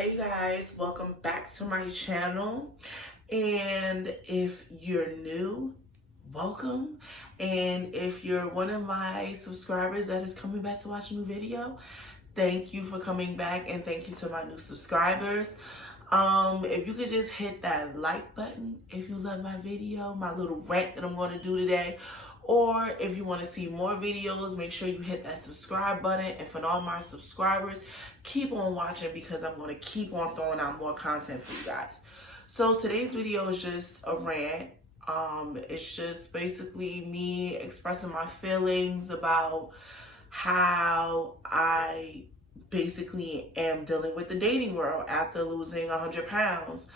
Hey guys, welcome back to my channel. And if you're new, welcome. And if you're one of my subscribers that is coming back to watch a new video, thank you for coming back, and thank you to my new subscribers. If you could just hit that like button if you love my video, my little rant that I'm going to do today. Or if you want to see more videos, make sure you hit that subscribe button. And for all my subscribers, keep on watching because I'm going to keep on throwing out more content for you guys. So today's video is just a rant. It's just basically me expressing my feelings about how I basically am dealing with the dating world after losing 100 pounds.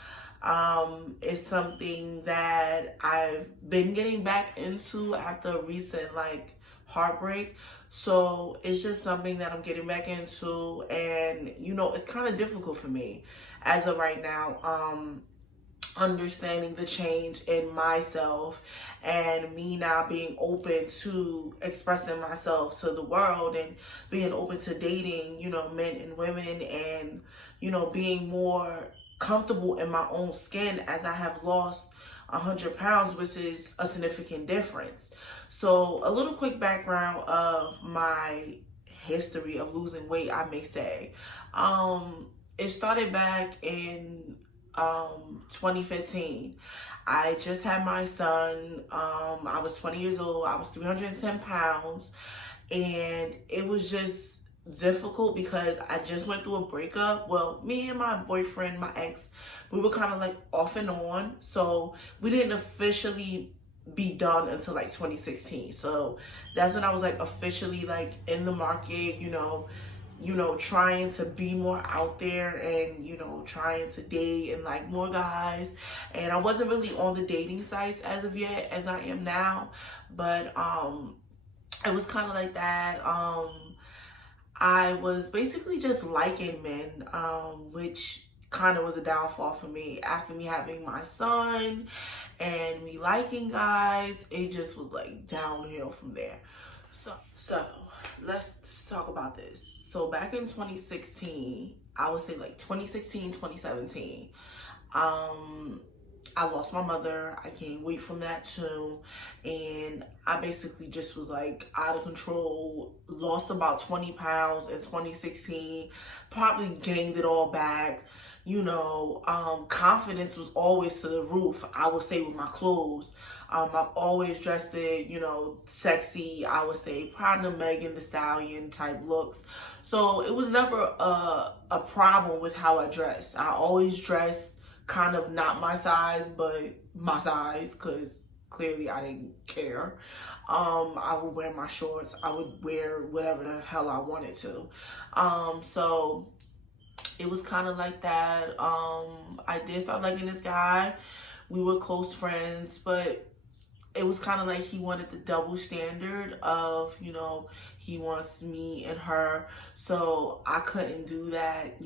It's something that I've been getting back into after a recent heartbreak. So it's just something that I'm getting back into, and it's kind of difficult for me as of right now. Understanding the change in myself and me now being open to expressing myself to the world and being open to dating, men and women, and, being more comfortable in my own skin as I have lost 100 pounds, which is a significant difference. So a little quick background of my history of losing weight, I may say. It started back in 2015. I just had my son. I was 20 years old. I was 310 pounds, and it was just difficult because I just went through a breakup. Well, me and my boyfriend, my ex, we were kind of like off and on, so we didn't officially be done until like 2016. So that's when I was like officially like in the market, trying to be more out there and, trying to date and like more guys. And I wasn't really on the dating sites as of yet as I am now, but it was kind of like that. I was basically just liking men, which kind of was a downfall for me after me having my son and me liking guys. It just was like downhill from there. So let's talk about this. So back in 2016, I would say like 2016, 2017, I lost my mother. I gained weight from that too. And I basically just was like out of control, lost about 20 pounds in 2016, probably gained it all back. Confidence was always to the roof, I would say, with my clothes. I've always dressed it, sexy, I would say, Prada, Megan Thee Stallion type looks. So it was never a problem with how I dressed. I always dressed kind of not my size, but my size, because clearly I didn't care. I would wear my shorts. I would wear whatever the hell I wanted to. So it was kind of like that. I did start liking this guy. We were close friends, but it was kind of like he wanted the double standard of, he wants me and her. So I couldn't do that.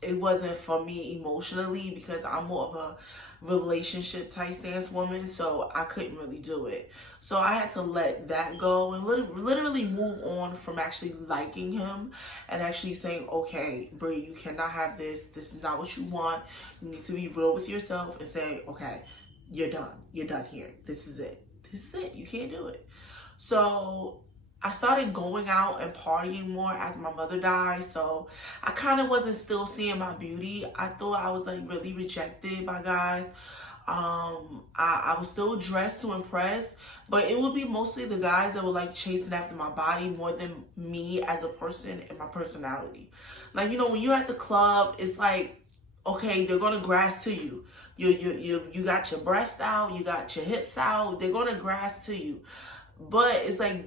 It wasn't for me emotionally because I'm more of a relationship type stance woman, so I couldn't really do it. So I had to let that go and literally move on from actually liking him and actually saying, okay, Brie, you cannot have this. This is not what you want. You need to be real with yourself and say, okay, you're done. You're done here. This is it. This is it. You can't do it. So I started going out and partying more after my mother died. So I kind of wasn't still seeing my beauty. I thought I was like really rejected by guys. I was still dressed to impress, but it would be mostly the guys that were like chasing after my body more than me as a person and my personality. Like, when you're at the club, it's like, okay, they're gonna grass to you. You got your breasts out, you got your hips out, they're gonna grass to you. But it's like,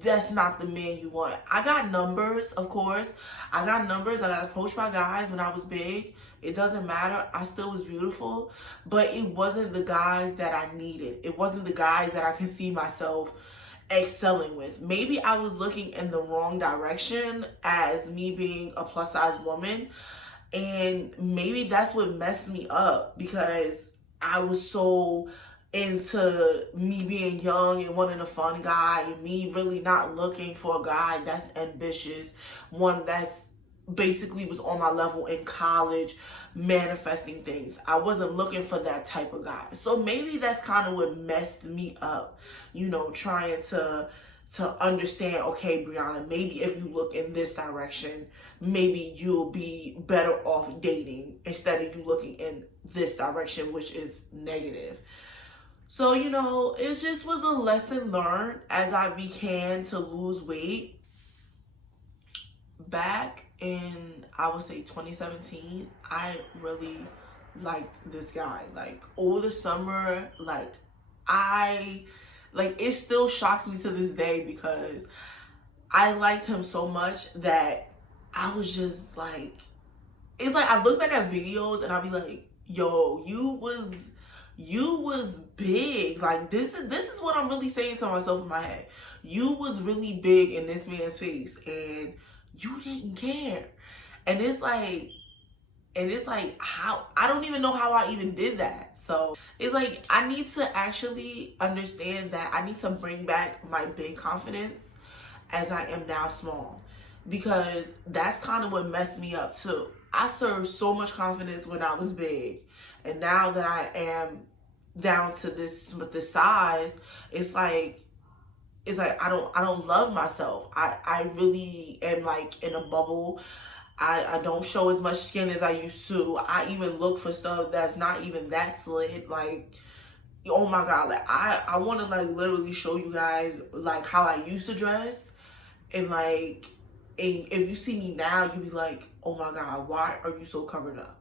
that's not the man you want. I got numbers, of course. I got approached by guys when I was big. It doesn't matter. I still was beautiful. But it wasn't the guys that I needed. It wasn't the guys that I could see myself excelling with. Maybe I was looking in the wrong direction as me being a plus size woman. And maybe that's what messed me up because I was so into me being young and wanting a fun guy and me really not looking for a guy that's ambitious, one that's basically was on my level in college, manifesting things. I wasn't looking for that type of guy. So maybe that's kind of what messed me up, you know, trying to understand, okay, Brianna, maybe if you look in this direction, maybe you'll be better off dating instead of you looking in this direction, which is negative. So, you know, it just was a lesson learned as I began to lose weight. Back in, I would say 2017, I really liked this guy. Like over the summer, it still shocks me to this day because I liked him so much that I was just like, it's like I look back at videos and I'll be like, yo, you was big. Like this is what I'm really saying to myself in my head. You was really big in this man's face and you didn't care. And it's like how, I don't even know how I even did that. So it's like I need to actually understand that I need to bring back my big confidence as I am now small, because that's kind of what messed me up too. I served so much confidence when I was big, and now that I am down to this size, it's like I don't love myself. I really am like in a bubble. I don't show as much skin as I used to. I even look for stuff that's not even that slit. Like, oh my God, like I want to like literally show you guys like how I used to dress, and like, and if you see me now, you be like, oh my God, why are you so covered up?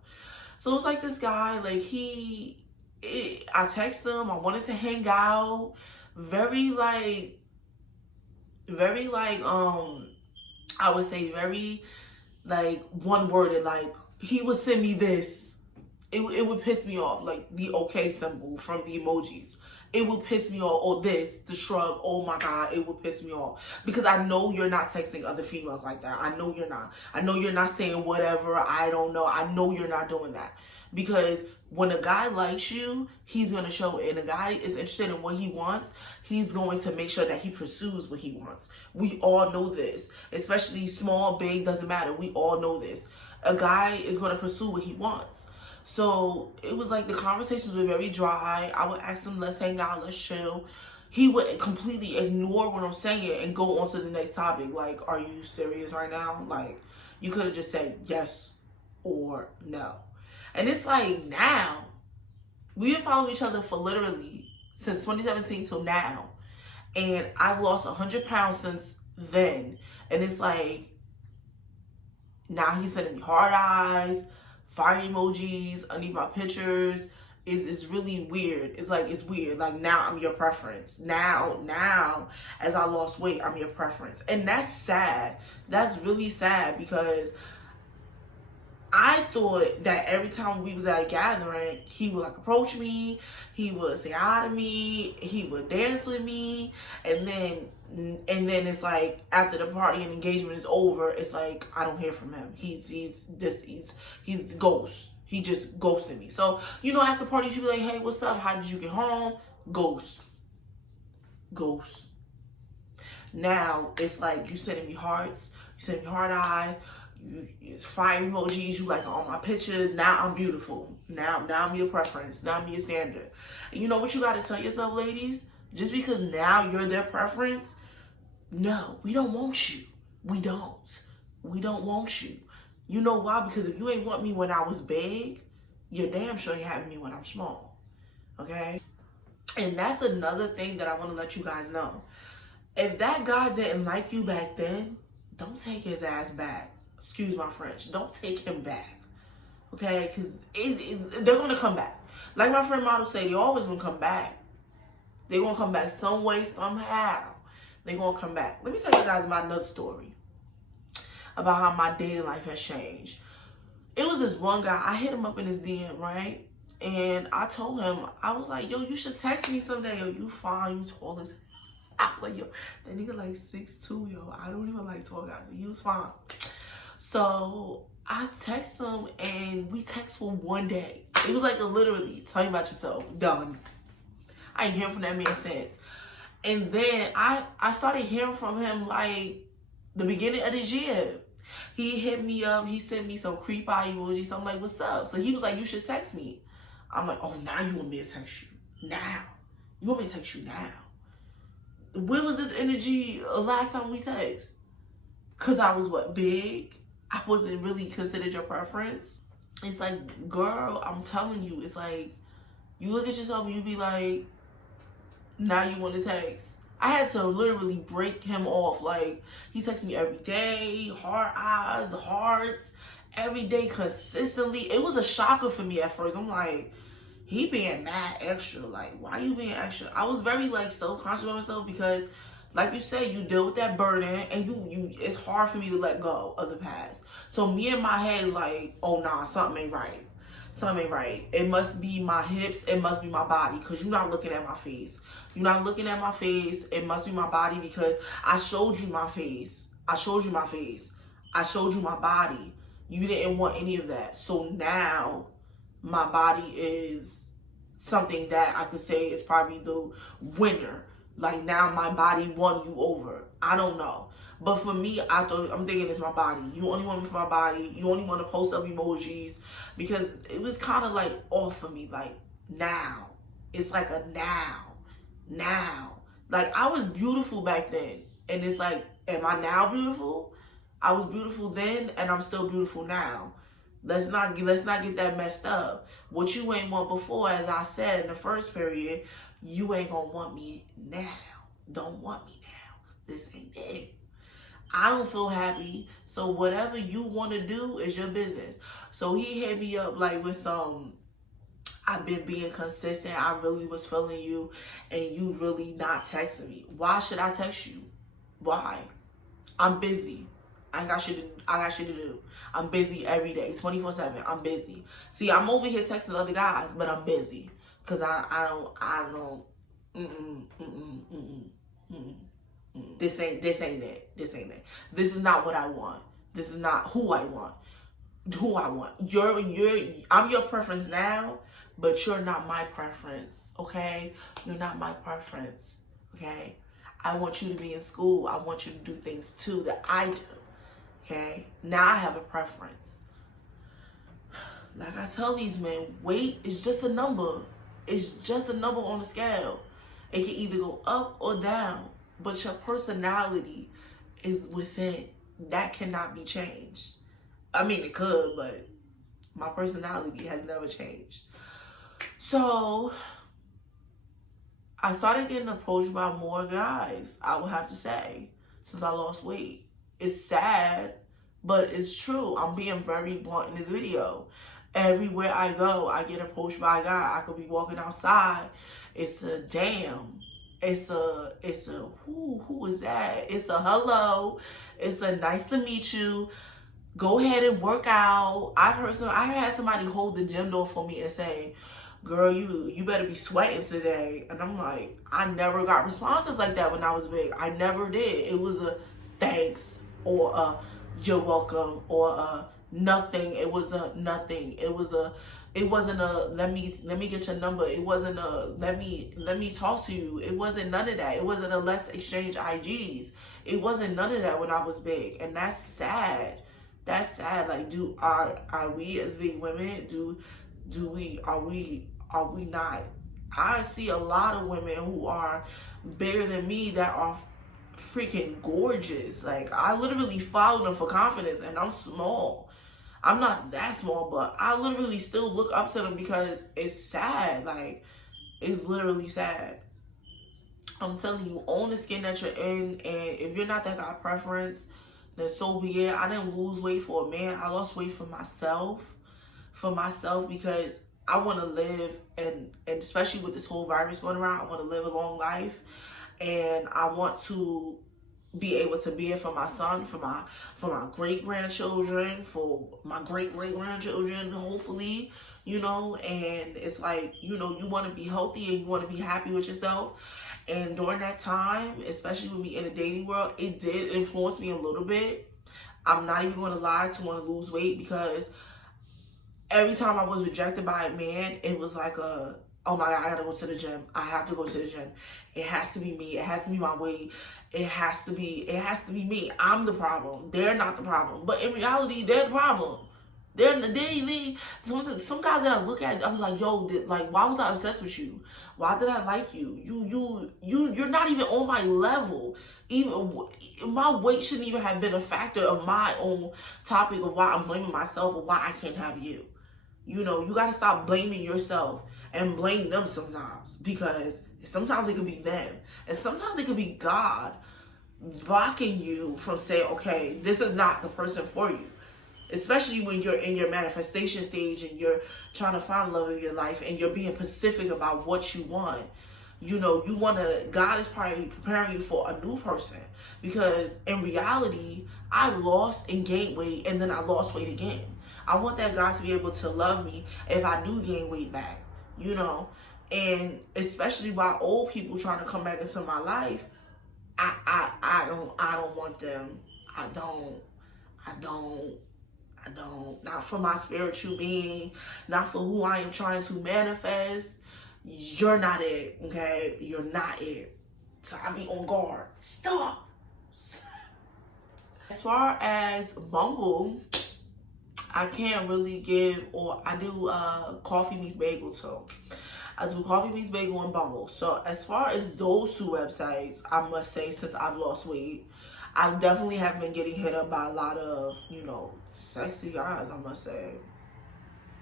So it's like this guy, like I text him, I wanted to hang out, very I would say very like one worded. Like he would send me this, it would piss me off, like the okay symbol from the emojis. It would piss me off. Or this, the shrug, oh my God, it would piss me off. Because I know you're not texting other females like that. I know you're not. I know you're not saying whatever, I don't know. I know you're not doing that. Because when a guy likes you, he's going to show it. And a guy is interested in what he wants, he's going to make sure that he pursues what he wants. We all know this. Especially small, big, doesn't matter. We all know this. A guy is going to pursue what he wants. So it was like the conversations were very dry. I would ask him, let's hang out, let's chill. He would completely ignore what I'm saying and go on to the next topic. Like, are you serious right now? Like, you could have just said yes or no. And it's like now, we've been following each other for literally since 2017 till now. And I've lost 100 pounds since then. And it's like, now he's sending me hard eyes, fire emojis underneath my pictures. Is really weird. It's like, it's weird. Like, now I'm your preference. Now, as I lost weight, I'm your preference. And that's sad. That's really sad, because I thought that every time we was at a gathering, he would like approach me, he would say hi to me, he would dance with me, and then it's like after the party and engagement is over, it's like I don't hear from him. He's ghost. He just ghosted me. So, you know, after parties you be like, hey, what's up? How did you get home? Ghost. Now it's like you sending me hearts, you sending me hard eyes, you fire emojis, you like all my pictures. Now I'm beautiful. Now I'm your preference. Now I'm your standard. And you know what you got to tell yourself, ladies? Just because now you're their preference, no, we don't want you. We don't want you. You know why? Because if you ain't want me when I was big, you're damn sure ain't having me when I'm small. Okay? And that's another thing that I want to let you guys know. If that guy didn't like you back then, don't take his ass back. Excuse my French. Don't take him back. Okay? Because they're going to come back. Like my friend model said, they're always going to come back. They're going to come back some way, somehow. They're going to come back. Let me tell you guys about another story about how my dating life has changed. It was this one guy. I hit him up in his DM, right? And I told him, I was like, yo, you should text me someday. Yo, you fine. You tall as hell. Like, yo, that nigga like 6'2", yo. I don't even like tall guys. He was fine. So I text him, and we text for one day. It was like literally, tell me about yourself, done. I ain't hearing from that man since. And then I started hearing from him like the beginning of this year. He hit me up. He sent me some creep eye emojis. I'm like, what's up? So he was like, you should text me. I'm like, oh, now you want me to text you? Now. You want me to text you now? Where was this energy last time we text? Because I was what, big? I wasn't really considered your preference. It's like, girl, I'm telling you, it's like, you look at yourself and you be like, now you want to text. I had to literally break him off. Like, he texts me every day, heart eyes, hearts, every day consistently. It was a shocker for me at first. I'm like, he being mad extra. Like, why you being extra? I was very like self-conscious of myself because, like you said, you deal with that burden and you it's hard for me to let go of the past. So me in my head is like, oh nah, something ain't right. Something ain't right. It must be my hips. It must be my body because you're not looking at my face. You're not looking at my face. It must be my body because I showed you my face. I showed you my face. I showed you my body. You didn't want any of that. So now my body is something that I could say is probably the winner. Like now my body won you over. I don't know. But for me, I'm thinking it's my body. You only want me for my body. You only want to post up emojis because it was kind of like off for me. Like now, it's like a now. Like I was beautiful back then, and it's like, am I now beautiful? I was beautiful then, and I'm still beautiful now. Let's not get that messed up. What you ain't want before, as I said in the first period, you ain't gonna want me now. Don't want me now, because this ain't it. I don't feel happy, so whatever you want to do is your business. So he hit me up like with some, I've been being consistent, I really was feeling you, and you really not texting me. Why should I text you? Why? I'm busy. I got shit to do. I'm busy every day, 24/7. I'm busy. See, I'm over here texting other guys, but I'm busy. Cause I don't, This ain't it. This is not what I want. This is not who I want. I'm your preference now, but you're not my preference, okay? You're not my preference, okay? I want you to be in school. I want you to do things too that I do, okay? Now I have a preference. Like I tell these men, weight is just a number. It's just a number on the scale. It can either go up or down, but your personality is within. That cannot be changed. I mean, it could, but my personality has never changed. So I started getting approached by more guys, I would have to say, since I lost weight. It's sad, but it's true. I'm being very blunt in this video. Everywhere I go, I get approached by a guy. I could be walking outside. It's a damn. It's a who is that? It's a hello. It's a nice to meet you. Go ahead and work out. I had somebody hold the gym door for me and say, girl, you better be sweating today. And I'm like, I never got responses like that when I was big. I never did. It was a thanks or a you're welcome or a nothing. It was a nothing. It wasn't a let me get your number. It wasn't a let me talk to you. It wasn't none of that. It wasn't a let's exchange IGs. It wasn't none of that when I was big. And that's sad. That's sad. Like, are we as big women, are we not? I see a lot of women who are bigger than me that are freaking gorgeous. Like, I literally follow them for confidence, and I'm small. I'm not that small, but I literally still look up to them because it's sad. Like, it's literally sad. I'm telling you, own the skin that you're in, and if you're not that guy preference, then so be it. I didn't lose weight for a man. I lost weight for myself. Because I want to live, and especially with this whole virus going around, I want to live a long life, and I want to be able to be it for my son, for my great-grandchildren, for my great-great-grandchildren, hopefully, and it's like, you want to be healthy and you want to be happy with yourself. And during that time, especially with me in the dating world, it did influence me a little bit. I'm not even going to lie to want to lose weight, because every time I was rejected by a man, it was like a oh my God, I gotta go to the gym. I have to go to the gym. It has to be me. It has to be my weight. It has to be me. I'm the problem. They're not the problem. But in reality, they're the problem. Some guys that I look at, I'm like, yo, like, why was I obsessed with you? Why did I like you? You're not even on my level. Even my weight shouldn't even have been a factor of my own topic of why I'm blaming myself or why I can't have you. You know, you gotta stop blaming yourself and blame them sometimes, because sometimes it could be them, and sometimes it could be God blocking you from saying, okay, this is not the person for you. Especially when you're in your manifestation stage and you're trying to find love in your life and you're being specific about what you want. You know, God is probably preparing you for a new person, because in reality, I lost and gained weight and then I lost weight again. I want that God to be able to love me if I do gain weight back, you know, and especially by old people trying to come back into my life. I don't want them. I don't, not for my spiritual being, not for who I am trying to manifest. You're not it, okay? You're not it. So I be on guard. Stop. As far as Bumble, I can't really give, or I do coffee meets bagel too. I do coffee meets bagel and Bumble. So as far as those two websites, I must say, since I've lost weight, I definitely have been getting hit up by a lot of, you know, sexy guys, I must say.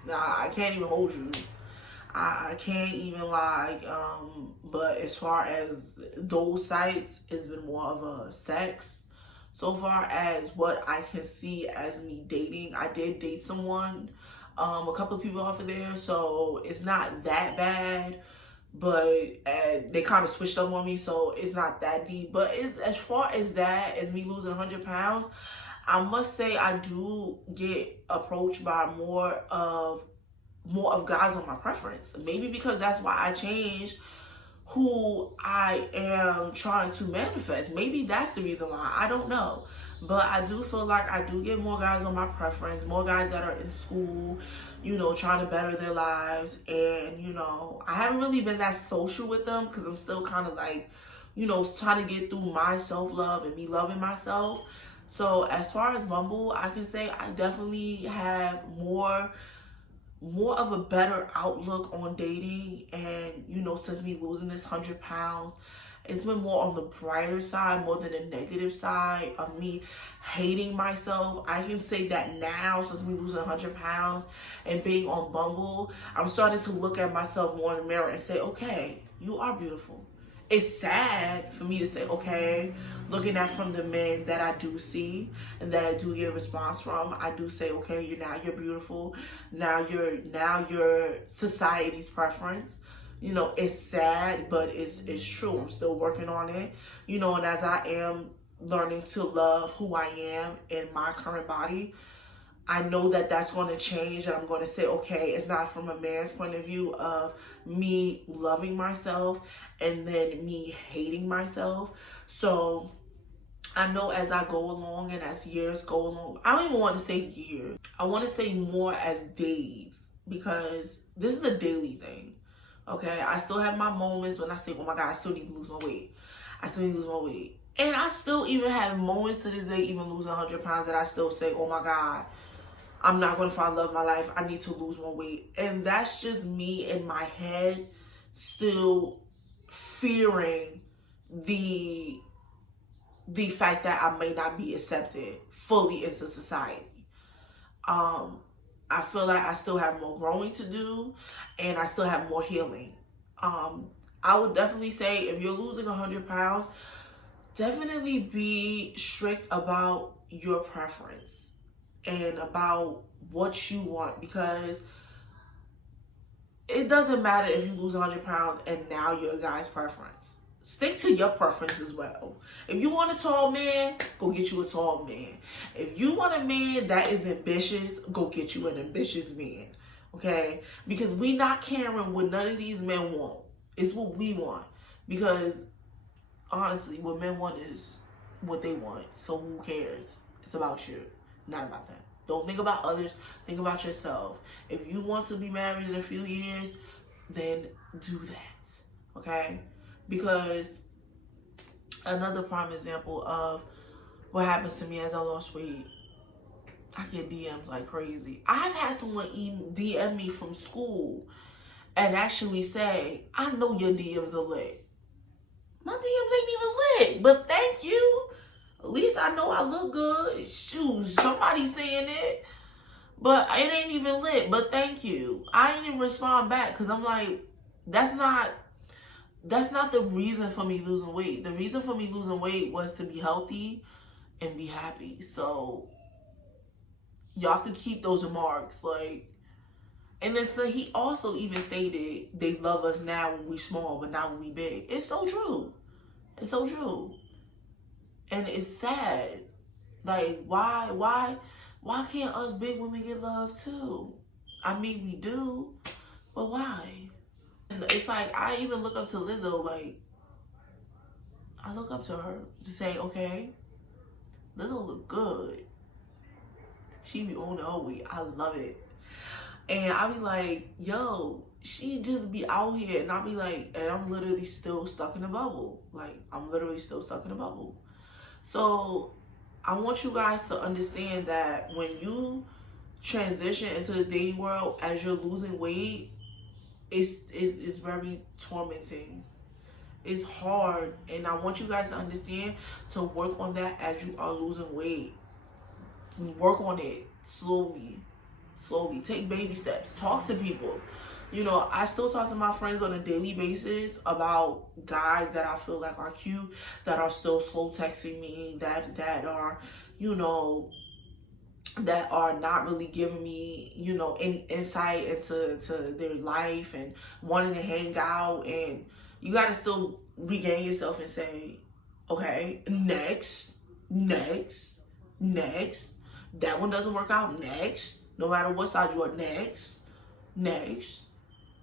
Now, I can't even hold you. I can't even lie. But as far as those sites, it's been more of a sex. So far as what I can see as me dating, I did date someone, a couple of people off of there, so it's not that bad. But they kind of switched up on me, so it's not that deep. But it's, as far as that, as me losing 100 pounds, I must say I do get approached by more of guys on my preference. Maybe because that's why I changed who I am trying to manifest. Maybe that's the reason why. I don't know. But I do feel like I do get more guys on my preference, more guys that are in school, you know, trying to better their lives. And, you know, I haven't really been that social with them because I'm still kind of like, you know, trying to get through my self-love and me loving myself. So as far as Bumble, I can say I definitely have more of a better outlook on dating. And, you know, since me losing this 100 pounds, it's been more on the brighter side, more than the negative side of me hating myself. I can say that now, since me losing 100 pounds and being on Bumble, I'm starting to look at myself more in the mirror and say, okay, you are beautiful. It's sad for me to say, okay, looking at from the men that I do see and that I do get a response from, I do say, okay, you're beautiful. Now you're society's preference. You know, it's sad, but it's true. I'm still working on it. You know, and as I am learning to love who I am in my current body, I know that that's going to change. And I'm going to say, okay, it's not from a man's point of view of me loving myself and then me hating myself. So I know as I go along and as years go along, I don't even want to say years. I want to say more as days, because this is a daily thing. Okay, I still have my moments when I say, oh my God, I still need to lose my weight. I still need to lose my weight. And I still even have moments to this day, even losing 100 pounds, that I still say, oh my God, I'm not going to find love in my life. I need to lose more weight. And that's just me in my head still fearing the fact that I may not be accepted fully into society. I feel like I still have more growing to do, and I still have more healing. I would definitely say, if you're losing 100 pounds, definitely be strict about your preference and about what you want, because it doesn't matter if you lose 100 pounds and now you're a guy's preference. Stick to your preference as well. If you want a tall man, go get you a tall man. If you want a man that is ambitious, go get you an ambitious man. Okay? Because we not caring what none of these men want. It's what we want. Because honestly, what men want is what they want. So who cares? It's about you, not about them. Don't think about others. Think about yourself. If you want to be married in a few years, then do that. Okay? Because another prime example of what happened to me as I lost weight, I get DMs like crazy. I've had someone DM me from school and actually say, I know your DMs are lit. My DMs ain't even lit, but thank you. At least I know I look good. Shoot, somebody saying it. But it ain't even lit, but thank you. I ain't even respond back because I'm like, that's not the reason for me losing weight. The reason for me losing weight was to be healthy and be happy. So y'all could keep those remarks. Like, and then so he also even stated they love us now when we small, but not when we big. It's so true. It's so true. And it's sad. Like, why can't us big women get love too? I mean, we do, but why? And it's like, I even look up to Lizzo. Like, I look up to her to say, okay, Lizzo look good. She be on her weight. I love it. And I be like, yo, she just be out here. And I be like, and I'm literally still stuck in a bubble. Like, I'm literally still stuck in a bubble. So I want you guys to understand that when you transition into the dating world as you're losing weight, it's very tormenting. It's hard. And I want you guys to understand to work on that as you are losing weight. Work on it slowly. Slowly. Take baby steps. Talk to people. You know, I still talk to my friends on a daily basis about guys that I feel like are cute, that are still slow texting me, that are, you know, that are not really giving me, you know, any insight into their life and wanting to hang out. And you got to still regain yourself and say, okay, next. That one doesn't work out, next. No matter what side you are, next.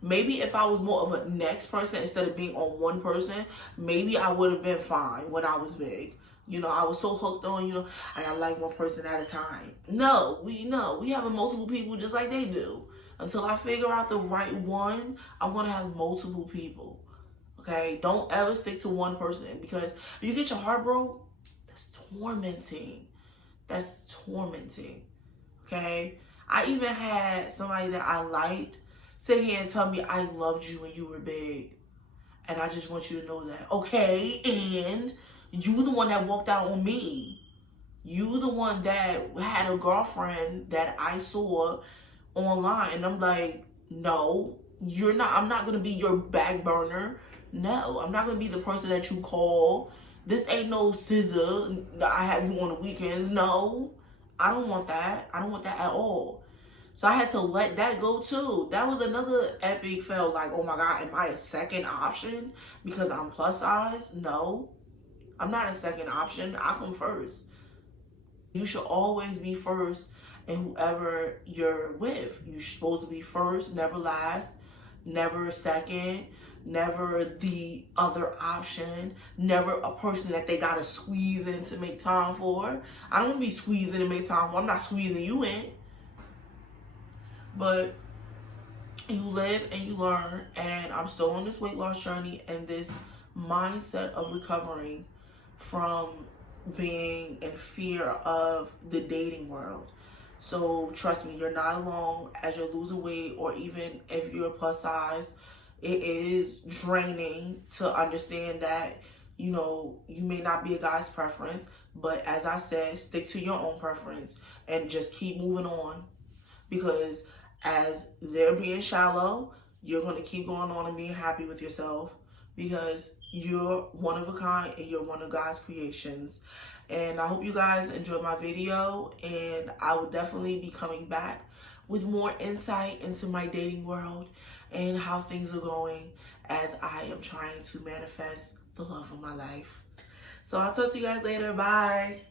Maybe if I was more of a next person instead of being on one person, maybe I would have been fine when I was big. You know, I was so hooked on, you know, I gotta like one person at a time. No, we have multiple people just like they do. Until I figure out the right one, I'm gonna have multiple people. Okay? Don't ever stick to one person, because if you get your heart broke, that's tormenting. That's tormenting. Okay? I even had somebody that I liked sit here and tell me I loved you when you were big. And I just want you to know that. Okay, and you the one that walked out on me. You the one that had a girlfriend that I saw online. And I'm like, no, you're not. I'm not going to be your back burner. No, I'm not going to be the person that you call. This ain't no scissor. I have you on the weekends. No, I don't want that. I don't want that at all. So I had to let that go too. That was another epic fail. Like, oh my God, am I a second option because I'm plus size? No, I'm not a second option. I come first. You should always be first in whoever you're with. You're supposed to be first, never last, never second, never the other option, never a person that they gotta squeeze in to make time for. I don't want to be squeezing and make time for. I'm not squeezing you in. But you live and you learn, and I'm still on this weight loss journey and this mindset of recovering from being in fear of the dating world. So trust me, you're not alone as you're losing weight, or even if you're plus size. It is draining to understand that, you know, you may not be a guy's preference, but as I said, stick to your own preference and just keep moving on. Because as they're being shallow, you're going to keep going on and being happy with yourself, because you're one of a kind and you're one of God's creations. And I hope you guys enjoyed my video, and I will definitely be coming back with more insight into my dating world and how things are going as I am trying to manifest the love of my life. So I'll talk to you guys later. Bye.